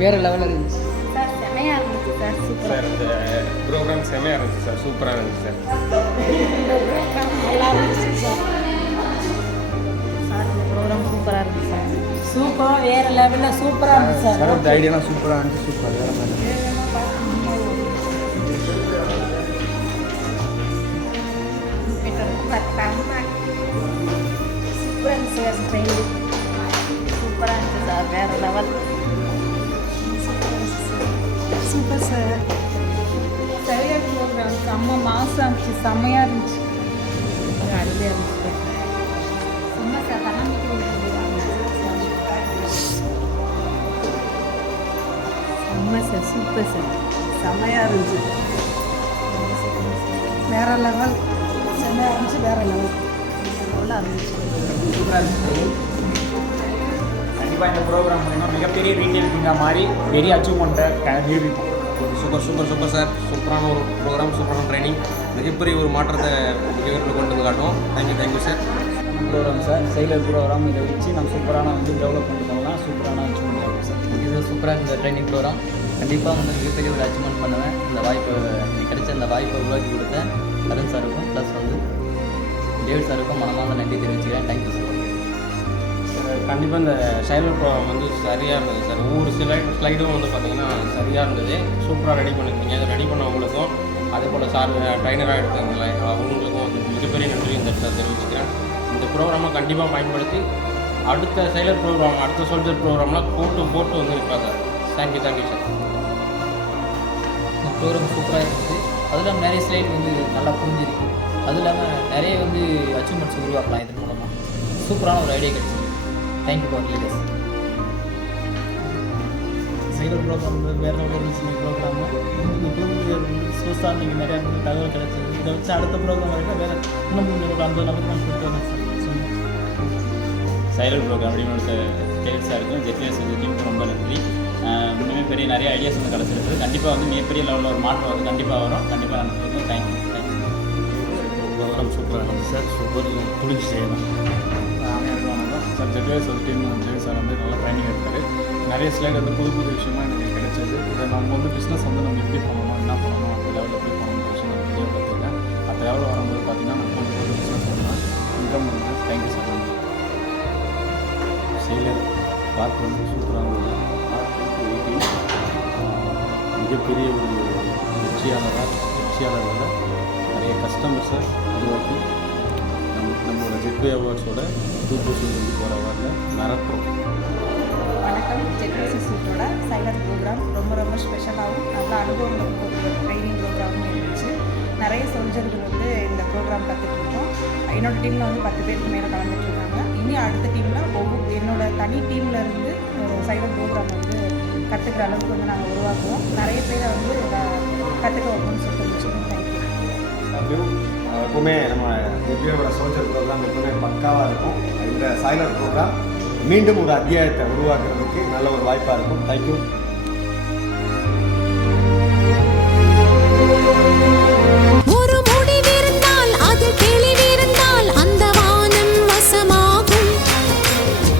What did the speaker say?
வேறு லெவலில் இருந்துச்சு சார். செமையாக இருந்துச்சு சார். சூப்பராக சார் இந்த ப்ரோக்ராம் செமையாக இருந்துச்சு சார். சூப்பராக இருந்துச்சு சார். நல்லா இருந்துச்சு சார். சார் இந்த ப்ரோக்ராம் சூப்பராக இருந்துச்சு சார். சூப்பராக வேறு லெவலில் சூப்பராக இருந்துச்சு சார். சார் இந்த ஐடியாலாம் சூப்பராக இருந்துச்சு. சூப்பர் வேறு மாதிரி சூப்பராக இருந்துச்சு சார். ட்ரெயின் சூப்பராக இருந்துச்சு சார். வேறு லெவல். Super sir. சரியாக ப்ரோக்ராம் செம்ம மாதம் இருந்துச்சு. செம்மையாக இருந்துச்சு. அருமையாக இருந்துச்சு சார். சும்மா சார் தனமிக்கு செம்ம சார். Super sir. செம்மையாக இருந்துச்சு. வேறு லெவல். செம்மையாக இருந்துச்சு. வேறு லெவல். நல்லா இருந்துச்சு. சூப்பராக இருந்துச்சு. கண்டிப்பாக இந்த ப்ரோக்ராம் மூலிமா மிகப்பெரிய ரீட்டெயில் திங்காக மாறி பெரிய அச்சீவ்மெண்ட்டை நிரூபிப்போம். Super sir. சூப்பரான ஒரு ப்ரோக்ராம், சூப்பரான ட்ரைனிங், மிகப்பெரிய ஒரு மாற்றத்தை மிகப்பெரிய கொண்டு வந்து காட்டுவோம். Thank you sir. ப்ரோக்ராம் சார், செயலர் ப்ரோக்ராம் இதை வச்சு நம்ம சூப்பரான டெவலப் பண்ணிட்டு போகலாம். சூப்பரான அச்சீவ்மெண்ட் ஆகும் சார். இது சூப்பராக இருந்த ட்ரைனிங் ப்ரோக்ராம். கண்டிப்பாக மிகப்பெரிய ஒரு அச்சீவ்மெண்ட் பண்ணுவேன். இந்த வாய்ப்பை எனக்கு கிடைச்ச இந்த வாய்ப்பை உருவாக்கி கொடுத்த அருண் சாருக்கும் ப்ளஸ் டேவிட் சாருக்கும் மனமார்ந்த நன்றி தெரிவிச்சுக்கிறேன். Thank you sir. கண்டிப்பாக இந்த சைலர் ப்ரோக்ராம் சரியாக இருந்தது சார். ஒவ்வொரு ஸ்லைடும் பார்த்தீங்கன்னா சரியாக இருந்தது. சூப்பராக ரெடி பண்ணியிருந்தீங்க. அதை ரெடி பண்ணவங்களுக்கும் அதே போல் சார் ட்ரைனராக எடுத்தவங்கள அவங்களுக்கும் மிகப்பெரிய நன்றி இந்த இடத்துல தெரிவிச்சுக்கிறேன். இந்த ப்ரோக்ராமை கண்டிப்பாக பயன்படுத்தி அடுத்த சைலர் ப்ரோக்ராம், அடுத்த சோல்ஜர் ப்ரோக்ராம்லாம் போட்டு நிற்பாங்க சார். Thank you sir. இந்த ப்ரோக்ராம் சூப்பராக இருந்துச்சு. அதுவும் இல்லாமல் நிறைய ஸ்லைட் நல்லா புரிஞ்சிருக்கு. அதுவும் இல்லாமல் நிறைய அச்சீவ்மெண்ட்ஸ் உருவாக்கலாம் இதன் மூலமாக. சூப்பரான ஒரு ஐடியா கிடைச்சிது. Thank you for leaders. செயலர் ப்ரோக்ராம் வேறு லெவலில் இருந்துச்சு. இந்த ப்ரோக்ராமு சூஸாக நீங்கள் நிறையா தகவல் கிடைச்சிது. இதை வச்சு அடுத்த ப்ரோக்ராம் வரைக்கும் வேறு இன்னும் ஒரு 50 நபருக்கு நம்ம கொடுத்து வரேன் சார். சைலர் ப்ரோக்ராம் அப்படின்னு டேவிட் சாருக்கும் ஜெட்லியர்ஸ் டீமுக்கு ரொம்ப நன்றி. இன்னுமே பெரிய நிறைய ஐடியாஸ் கிடச்சிருக்கு. கண்டிப்பாக மிகப்பெரிய லெவலில் ஒரு மாற்றம் கண்டிப்பாக வரும். கண்டிப்பாக நடந்துருக்கு. தேங்க்யூ. ப்ரோக்ராம் சூப்பராக இருந்துச்சு சார். சூப்பர் துணிஞ்சு செய்யணும். வணக்கம் சார். ஜெட்லியர்ஸ் டீம் ஜெய் சார் நல்லா ட்ரைனிங் எடுத்தார். நிறைய ஸ்லைட் புது விஷயமா எனக்கு கிடைச்சது. இதை நம்ம பிஸ்னஸ் நம்ம எப்படி பண்ணணும், என்ன பண்ணணும், அந்த லெவலில் எப்படி பண்ணணும் விஷயம் நம்ம தெளிவாக கற்றுருக்கேன். அந்த லெவலில் வரும்போது பார்த்தீங்கன்னா நம்ம கொஞ்சம் பிஸ்னஸ் பண்ணலாம். இன்கம் பண்ணுறது. Thank you sir. செயலர் பார்க்க சூப்பராக இருந்தது. மிகப்பெரிய ஒரு வெற்றியாளர்கள் நிறைய கஸ்டமர்ஸை உருவாக்கி நம்மளோட ஜெட்வே அவார்ட்ஸோட 2024 அவார்டில் மறப்போம். வணக்கம். ஜெட்சிசியோட சைலர் ப்ரோக்ராம் ரொம்ப ஸ்பெஷலாகவும் நல்ல அனுபவம் ஒரு ட்ரைனிங் ப்ரோக்ராமும் இருந்துச்சு. நிறைய சோல்ஜர்கள் இந்த ப்ரோக்ராம் கற்றுட்ருக்கோம். என்னோடய டீமில் 10 பேருக்கு மேலே கலந்துட்டுருக்காங்க. இனி அடுத்த டீமில் என்னோடய தனி டீமில் இருந்து சைலர் ப்ரோக்ராம் கற்றுக்கிற அளவுக்கு நாங்கள் உருவாக்குவோம். நிறைய பேரை கற்றுக்க வைப்போம்னு சொல்லிட்டு முடிச்சுக்கோங்க. தேங்க்யூ. எப்பவுமே நம்ம ஜெட்வேவோட சோல்ஜர் ப்ரோக்ராம் எப்பவுமே பக்காவாக இருக்கும். இந்த சைலர் ப்ரோக்ராம் மீண்டும் ஒரு அத்தியாயத்தை உருவாக்குறதுக்கு நல்ல ஒரு வாய்ப்பாக இருக்கும். தேங்க்யூ.